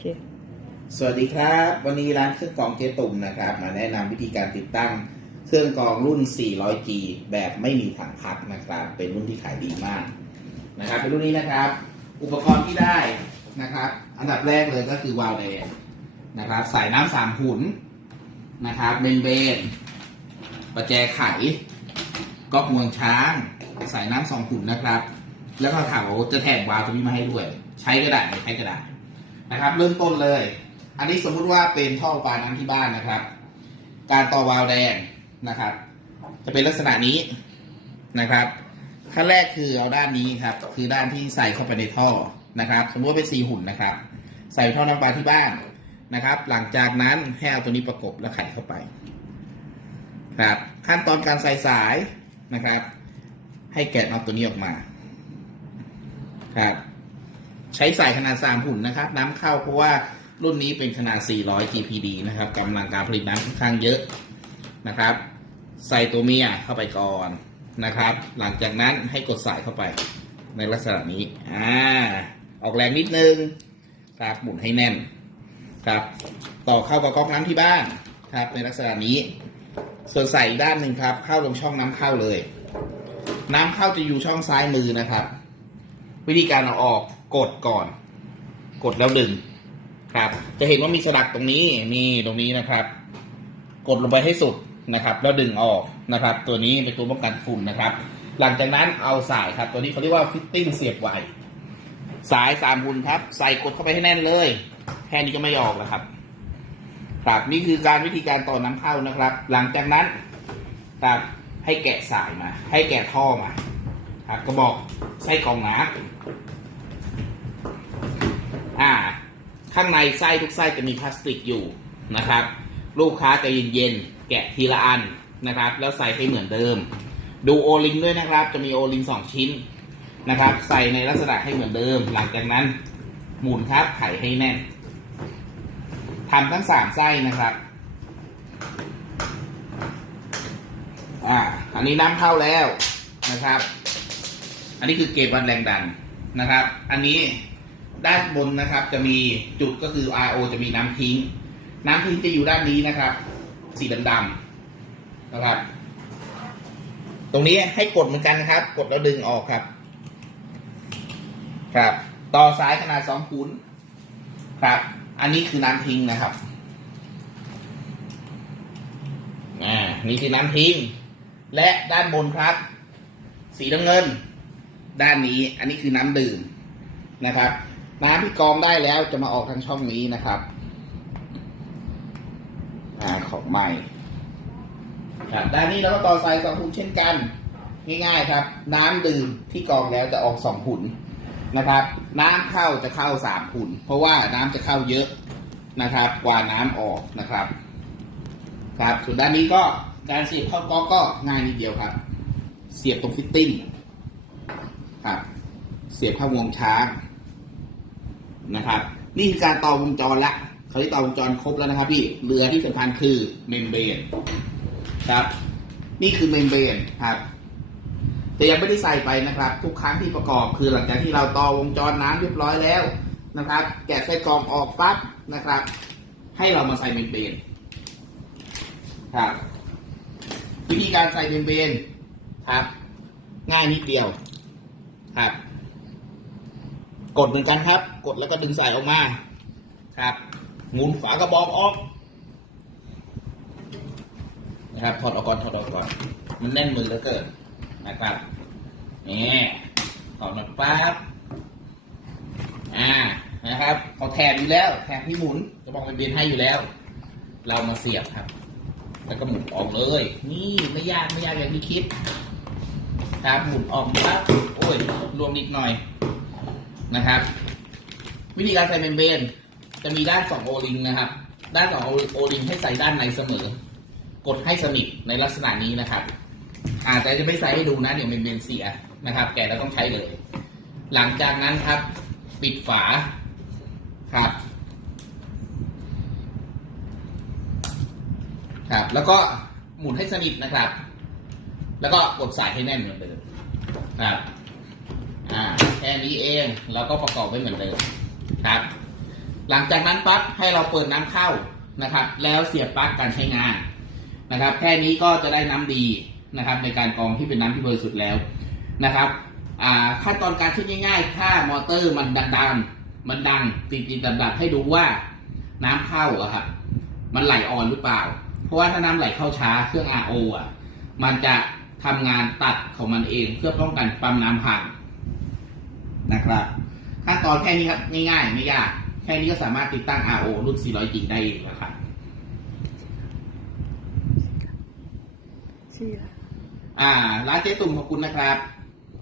เค สวัสดีครับ วันนี้ร้านเครื่องกรองเจตุ่มนะครับ มาแนะนำวิธีการติดตั้งเครื่องกรองรุ่น 400G แบบไม่มีถังพักนะครับ เป็นรุ่นที่ขายดีมากนะครับ เป็นรุ่นนี้นะครับ อุปกรณ์ที่ได้นะครับ อันดับแรกเลยก็คือวาล์วแดงนะครับใส่น้ำสามขุนนะครับเมนเบนประแจไขก๊อกงวงช้างใส่น้ำสองขุนนะครับ แล้วก็เขาจะแถมวาล์วตรงนี้มาให้ด้วย ใช้ก็ได้ไม่ใช้ก็ได้ นะครับ เริ่มต้นเลย อันนี้สมมุติว่าเป็นท่อประปาน้ำที่บ้านนะครับ การต่อวาล์วแดงนะครับ จะเป็นลักษณะนี้นะครับขั้นแรกคือเอาด้านนี้ครับ คือด้านที่ใส่เข้าไปในท่อนะครับ สมมติว่าเป็นสีหุ่นนะครับ ใส่ท่อน้ำปลาที่บ้านนะครับ หลังจากนั้นให้เอาตัวนี้ประกบแล้วไขเข้าไปครับขั้นตอนการใส่สายนะครับ ให้แกะน็อตตัวนี้ออกมาครับ ช้สายขนาด 3 หุ่นนะครับ น้ำเข้าเพราะว่ารุ่นนี้เป็นขนาด 400 GPD นะครับกำลังการผลิตน้ำค่อนข้างเยอะนะครับ ใส่ตัวเมียเข้าไปก่อนนะครับ หลังจากนั้นให้กดสายเข้าไปในลักษณะนี้ อ่า ออกแรงนิดนึงครับหมุนให้แน่นครับ ต่อเข้ากับก๊อกน้ำที่บ้านครับ ในลักษณะนี้ ส่วนใส่อีกด้านหนึ่งครับ เข้าตรงช่องน้ำเข้าเลย น้ำเข้าจะอยู่ช่องซ้ายมือนะครับ วิธีการเอาออกกดก่อน กดแล้วดึงครับ จะเห็นว่ามีสลักตรงนี้มีตรงนี้นะครับ กดลงไปให้สุดนะครับ แล้วดึงออกนะครับ ตัวนี้เป็นตัวป้องกันฝุ่นนะครับ หลังจากนั้นเอาสายครับ ตัวนี้เขาเรียกว่าฟิตติ้งเสียบไวสายสามหุ่นครับ ใส่กดเข้าไปให้แน่นเลย แค่นี้ก็ไม่ออกแล้วครับครับนี่คือการวิธีการต่อน้ำเข้านะครับ หลังจากนั้นครับให้แกะสายมา ให้แกะท่อมา ครับก็บอกไส้กรองหน้ำอ่า ข้างในไส้ทุกไส้จะมีพลาสติกอยู่นะครับ ลูกค้าใจเย็นๆแกะทีละอันนะครับ แล้วใส่ให้เหมือนเดิม ดูโอลิงด้วยนะครับ จะมีโอลิงสองชิ้นนะครับ ใส่ในลักษณะให้เหมือนเดิม หลังจากนั้นหมุนครับไขให้แน่นทำทั้งสามไส้นะครับอ่าอันนี้น้ำเข้าแล้วนะครับ อันนี้คือเกจวัดแรงดันนะครับ อันนี้ด้านบนนะครับจะมีจุดก็คือ RO จะมีน้ำทิ้ง น้ำทิ้งจะอยู่ด้านนี้นะครับ สีดำๆนะครับ ตรงนี้ให้กดเหมือนกันนะครับ กดแล้วดึงออกครับ ครับ ต่อสายขนาดสองขุนครับ อันนี้คือน้ำทิ้งนะครับอ่านี่คือน้ำทิ้ง และด้านบนครับ สีน้ำเงิน ด้านนี้ อันนี้คือน้ำดื่มนะครับ น้ำที่กรองได้แล้วจะมาออกทางช่องนี้นะครับอ่าของใหม่ครับด้านนี้เราก็ต่อสายสองหุ่นเช่นกันง่ายๆครับ น้ำดื่มที่กรองแล้วจะออกสองหุ่นนะครับ น้ำเข้าจะเข้าสามหุ่นเพราะว่าน้ำจะเข้าเยอะนะครับ กว่าน้ำออกนะครับ ครับส่วนด้านนี้ก็การเสียบเข้ากอก็ง่ายนิดเดียวครับ เสียบตรงฟิตติ้ง ครับ เสียบเข้าวงช้างนะครับ นี่คือการต่อวงจรละเขาได้ต่อวงจรครบแล้วนะครับ พี่เรือที่สำคัญคือเมมเบรนครับ นี่คือเมมเบรนครับ แต่ยังไม่ได้ใส่ไปนะครับ ทุกครั้งที่ประกอบคือหลังจากที่เราต่อวงจรน้ำเรียบร้อยแล้วนะครับ แกะไส้กรองออกปั๊บนะครับ ให้เรามาใส่เมมเบรนครับวิธีการใส่เมมเบรนครับ ง่ายนิดเดียว ครับ กดเหมือนกันครับ กดแล้วก็ดึงสายออกมา ครับหมุนฝากระบอกออก นะครับ ถอดออกก่อน ถอดออกก่อน มันแน่นมือเหลือเกิน นะครับ นี่ถอดมาปั๊บ อ่า นะครับเขาแถบอยู่แล้ว แถบที่หมุน จะบอกเป็นเบนให้อยู่แล้ว เรามาเสียบครับ แล้วก็หมุนออกเลย นี่ไม่ยากไม่ยากอย่างที่คิด ครับหมุนออกปั๊บโอ้ยรวมนิดหน่อยนะครับ วิธีการใส่เมมเบนจะมีด้านสองโอลิงนะครับ ด้านสองโอลิงให้ใส่ด้านในเสมอ กดให้สนิทในลักษณะนี้นะครับอาจจะจะไม่ใส่ให้ดูนะเดี๋ยวเมมเบนเสียนะครับ แกเราต้องใช้เลย หลังจากนั้นครับ ปิดฝาครับครับ แล้วก็หมุนให้สนิทนะครับ แล้วก็กดสายให้แน่นเหมือนเดิมครับอ่าแค่นี้เองเราก็ประกอบไว้เหมือนเดิมครับ หลังจากนั้นปั๊บให้เราเปิดน้ำเข้านะครับ แล้วเสียบปลั๊กการใช้งานนะครับ แค่นี้ก็จะได้น้ำดีนะครับ ในการกรองที่เป็นน้ำที่บริสุทธิ์แล้วนะครับขั้นตอนการเช็คง่ายๆ ถ้ามอเตอร์มันดังๆ มันดังติดๆดับๆให้ดูว่าน้ำเข้าอะครับมันไหลอ่อนหรือเปล่า เพราะว่าถ้าน้ำไหลเข้าช้าเครื่อง RO อะ มันจะ ทำงานตัดของมันเองเพื่อป้องกันปั๊มน้ำพังนะครับขั้นตอนแค่นี้ครับง่ายๆไม่ยาก แค่นี้ก็สามารถติดตั้ง RO รุ่น 400G ได้เองแล้วครับเชื่ออ่าร้านเจ๊ตุ่มขอบคุณนะครับ